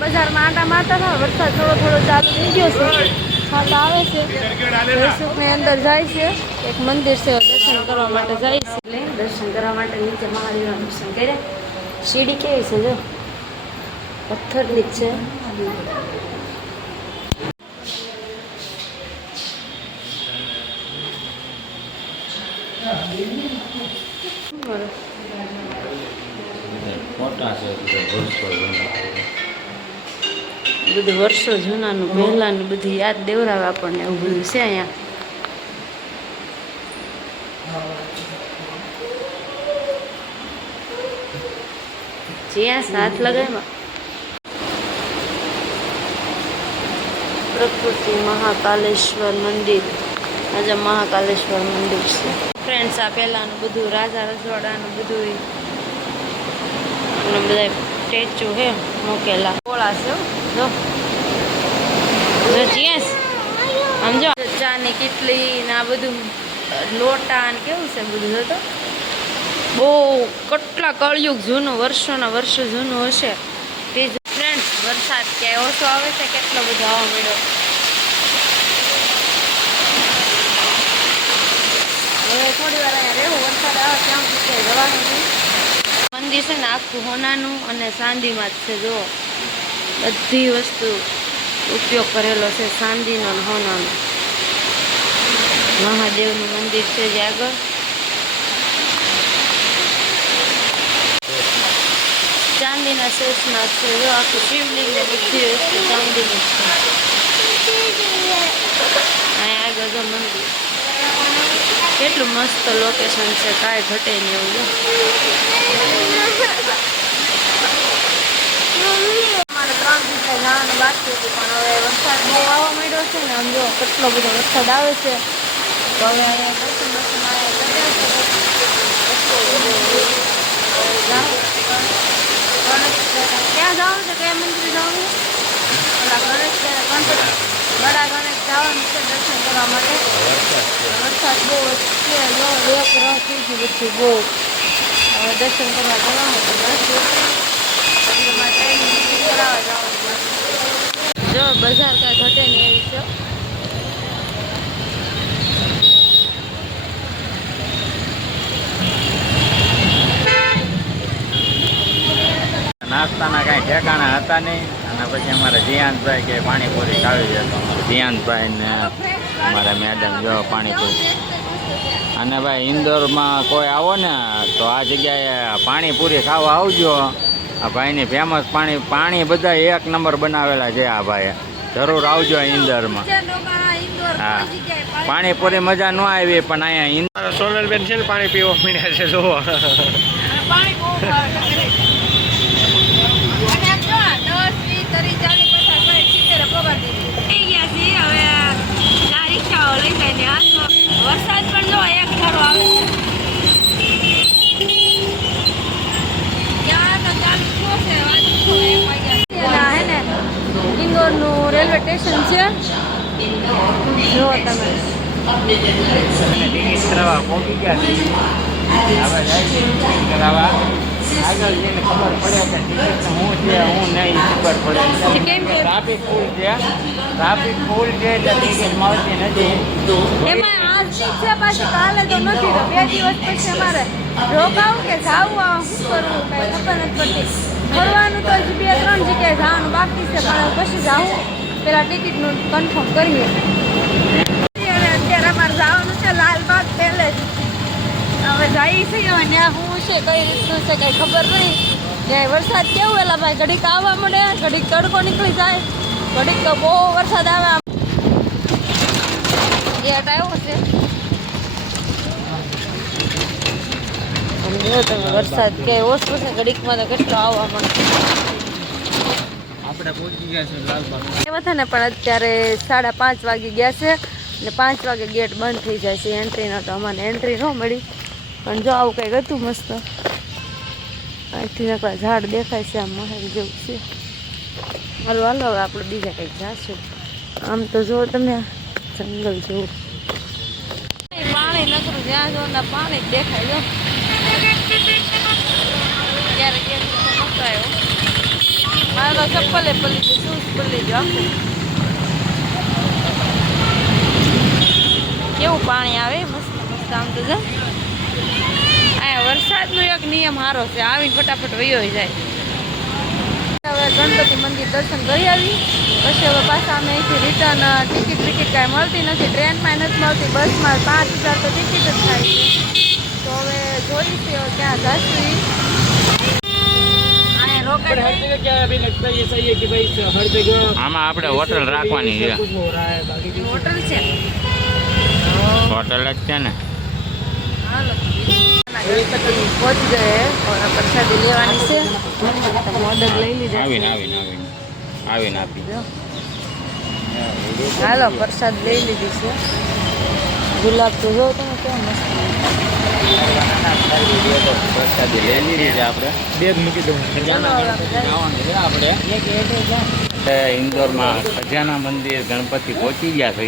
બજારમાં આટા મારતા હતા, વરસાદ થોડો થોડો ચાલુ થઈ ગયો છે, છાંટ આવે છે, જયસુખની અંદર જાય છે, એક મંદિર છે દર્શન કરવા માટે જાય છે, એટલે દર્શન કરવા માટે નીચે મહાદેવના દર્શન કર્યા. સીડી કેવી છે જો પથ્થરની જ છે. બધું વર્ષો જૂનાનું પહેલાનું બધું યાદ દેવરાવે આપણને, એવું બધું છે અહીંયા. જ્યાં સાથ લગાવ્યા પ્રકૃતિ મહાકાલેશ્વર મંદિર. આજે મહાકાલેશ્વર મંદિર છે ફ્રેન્ડ્સ. આ પહેલાનું બધું રાજા રજવાડાનું બધું અને બધા સ્ટેચ્યુ હે મૂકેલા. ગોળા છે જો જ્યાં સમજો ચાની કેટલી ને આ બધું લોટા ને કેવું છે બધું જોતો. બહુ કેટલા કળયુગ જૂનું, વર્ષોના વર્ષો જૂનું હશે. ફ્રેન્ડ્સ વરસાદ ક્યાંય ઓછો આવે છે, કેટલો બધો આવવા મળ્યો. હવે થોડી વાર અહીંયા રહેવું, વરસાદ આવે ત્યાં સુધી જવાનું છે. મંદિર છે ને આખું હોનાનું અને ચાંદીમાં જ છે. જો બધી વસ્તુ ઉપયોગ કરેલો છે ચાંદીનો અને હોનાનો. મહાદેવનું મંદિર છે જે આગળ. ચાંદીના શેષના છે જો આખું શિવલિંગ ને બધી વસ્તુ ચાંદીની છે. અહીંયા આગળ જો મંદિર, કેટલું મસ્ત લોકેશન છે, કાંઈ ઘટે નહીં એવું. અમારે 3 દિવસે જવાનું બાકી હતું, પણ હવે વરસાદ બહુ આવવા માંડ્યો છે ને. આમ જો કેટલો બધો વરસાદ આવે છે, તો હવે અહીંયા દર્શન ક્યાં જવાનું છે, કયા મંદિરે જવાનું? ઓલા ગણેશ બડા ગણેશ જવાનું છે દર્શન કરવા માટે. વરસાદ બહુ છે, એક રાહ થઈ ગઈ બધી બહુ. હવે દર્શન કરવા જવાનું છે જો બજાર કાંઈ ઘટે ને એવી છે. નાસ્તાના કાંઈ ઠેકાણા હતા નહીં. અને પછી અમારા જીયાનભાઈ કે પાણીપુરી ખાવી છે, તો જીયાનભાઈ ને અમારા મેડમ જો પાણીપુરી. અને ભાઈ ઇન્દોરમાં કોઈ આવો ને તો આ જગ્યાએ પાણીપુરી ખાવા આવજો. આ ભાઈની ફેમસ પાણી બધા 1 નંબર બનાવેલા છે. આ ભાઈ જરૂર આવજો ઇન્દોરમાં. હા, પાણીપુરી મજા ન આવી, પણ અહીંયા સોનલબેન છે ને પાણી પીવા મીડ્યા છે. જોવો વરસાદ પણ જો એક ધારો આવે હે ને. ઇન્દોરનું રેલવે સ્ટેશન છે જો તમે. ટિકિટ કરાવવા પહોંચી ગયા છે. હવે જાય ટિકિટ કરાવવા. આગળ જઈને ખબર પડે કે ટિકિટ હું છે હું નહીં ખબર પડે. ટ્રાફિક ફૂલ છે, ટ્રાફિક ફૂલ છે એટલે ટિકિટ મળતી નથી. એમાં આજની છે પાછી, કાલે તો નથી. 2 દિવસ પછી અમારે રોકાવું કે જાવું, શું કરવું કઈ ખબર નથી પડતી. ફરવાનું તો હજી 2-3 જગ્યાએ જવાનું બાકી છે, પણ પછી જાવું પેલા ટિકિટનું કન્ફર્મ કરીએ. અત્યારે અમારે જવાનું છે લાલબાગ પેલેસ. હવે જઈએ છીએ, હવે ત્યાં શું છે કઈ રીતનું છે કઈ ખબર નહીં. ત્યાં વરસાદ કેવું એલા ભાઈ, ઘડીક આવવા મળે, ઘડીક તડકો નીકળી જાય, ઘડીક તો બહુ વરસાદ આવે. ગેટ આવ્યો છે જો તમે. વરસાદ ક્યાંય ઓછો છે, ઘડીકમાં તો કેટલો આવવા મળે. આપણે પહોંચી ગયા છે લાલબાગ. એ બધા ને પણ અત્યારે 5:30 વાગી ગયા છે ને 5 વાગે ગેટ બંધ થઈ જાય છે. એન્ટ્રીનો તો અમારે એન્ટ્રી ન મળી, પણ જો આવું કંઈક હતું મસ્ત. અહીંથી નકરા ઝાડ દેખાય છે, આમ મહેલ જેવું છે. હાલો હાલો હવે આપણે બીજા કંઈક જાશું. આમ તો જો તમે જંગલ જેવું પાણી નકરું, જ્યાં જો પાણી જ દેખાય. જો ક્યારેક મસ્ત આવ્યો મારે તો ચપ્પલે પલી ગયું, શૂઝ પલી ગયું આખું. કેવું પાણી આવે મસ્ત મસ્ત આમ તો જો. અહીંયા વરસાદનો એક નિયમ સારો છે, આવીને ફટાફટ વયો જાય. હવે ગણપતિ મંદિર દર્શન કરી આવી, પછી હવે પાછા અમે અહીંથી રિટર્ન ટિકિટ કાંઈ મળતી નથી, ટ્રેનમાં નથી મળતી, બસમાં 5000 તો ટિકિટ જ થાય છે. તો હવે જોઈશું હવે ક્યાં જશું. અહીંયા રોકાઈ આમાં આપણે હોટલ રાખવાની છે. હોટલ છે. હોટલ જ છે ને. હાલો ગણપતિ પહોંચી ગયે, પ્રસાદી લેવાની છે. મોદક લઈ લીધા છે. આવીને આપી. હાલો પ્રસાદ લઈ લીધી છે. ગુલાબ તો જો તમે કેમ મસ્ત. પ્રસાદી લઈ લીધી છે આપણે. બેગ મૂકી દઉં. આપણે ઇન્દોરમાં ખજાના મંદિર ગણપતિ પહોંચી ગયા છે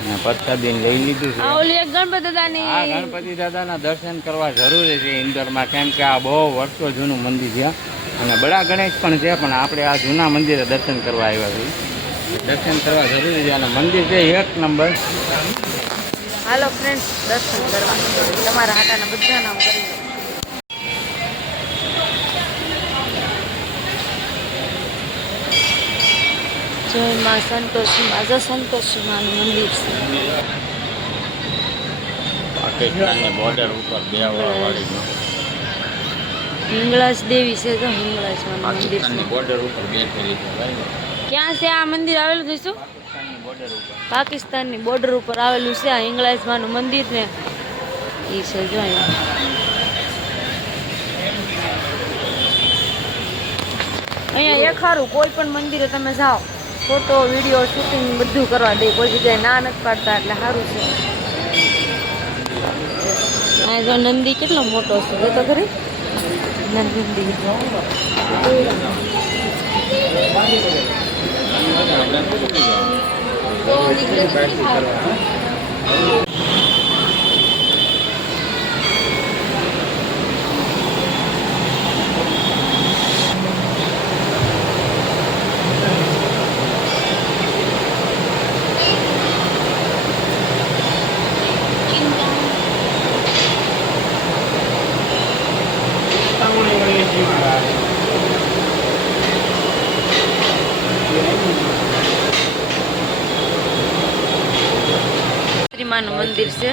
અને પ્રસાદી લઈ લીધું છે. આ ઓલી એક ગણપતિ દાદાની આ ગણપતિ દાદાના દર્શન કરવા જરૂરી છે ઇન્દોરમાં, કેમ કે આ બહુ વર્ષો જૂનું મંદિર છે અને બડા ગણેશ પણ છે, પણ આપણે આ જૂના મંદિરે દર્શન કરવા આવ્યા છીએ. દર્શન કરવા જરૂરી છે અને મંદિર છે એક નંબર. હાલો ફ્રેન્ડ્સ દર્શન કરવા તમારા હાટાના બધા નામ કરી દો. જય માં સંતોષી માજા સંતોષી માનું મંદિર છે. પાકિસ્તાનની બોર્ડર ઉપર બેવાવાળી હિંગળાજ દેવી છે તો હિંગળાજ માનું મંદિર છે. પાકિસ્તાનની બોર્ડર ઉપર બેઠેલી છે ભાઈ. ક્યાં છે આ મંદિર આવેલું જોઈશું? પાકિસ્તાનની બોર્ડર ઉપર. પાકિસ્તાનની બોર્ડર ઉપર આવેલું છે આ હિંગળાજ માનું મંદિર ને એ છે જો અહીંયા એક સારું કોઈ પણ મંદિરે તમે જાઓ ફોટો વિડીયો શૂટિંગ બધું કરવા દે, કોઈ જગ્યાએ ના નથી પાડતા, એટલે સારું છે. આ જો નંદી કેટલો મોટો છે જો તો ખરી નંદી. માનું મંદિર છે,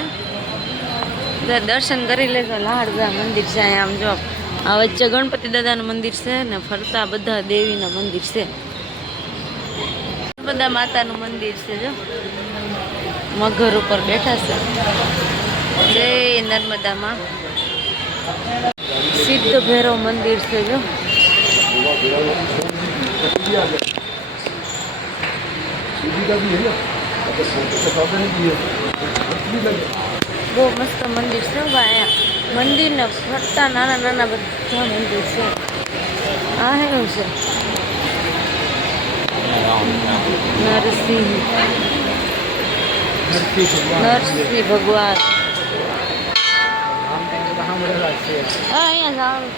દર્શન કરી લેજો. લાડવા મંદિર છે અહીંયા આમ જો. આ વચ્ચે ગણપતિ દાદાનું મંદિર છે ને ફરતા બધા દેવીના મંદિર છે. બધા માતાનું મંદિર છે જો, મગર ઉપર બેઠા છે. જય નર્મદામાં. સિદ્ધ ભૈરવ મંદિર છે જો. બહુ મસ્ત મંદિર છે અહીંયા. મંદિરને ફરતા નાના નાના બધા મંદિર છે. આ એવું છે નરસિંહ ભગવાન. હા અહીંયા જવાનું.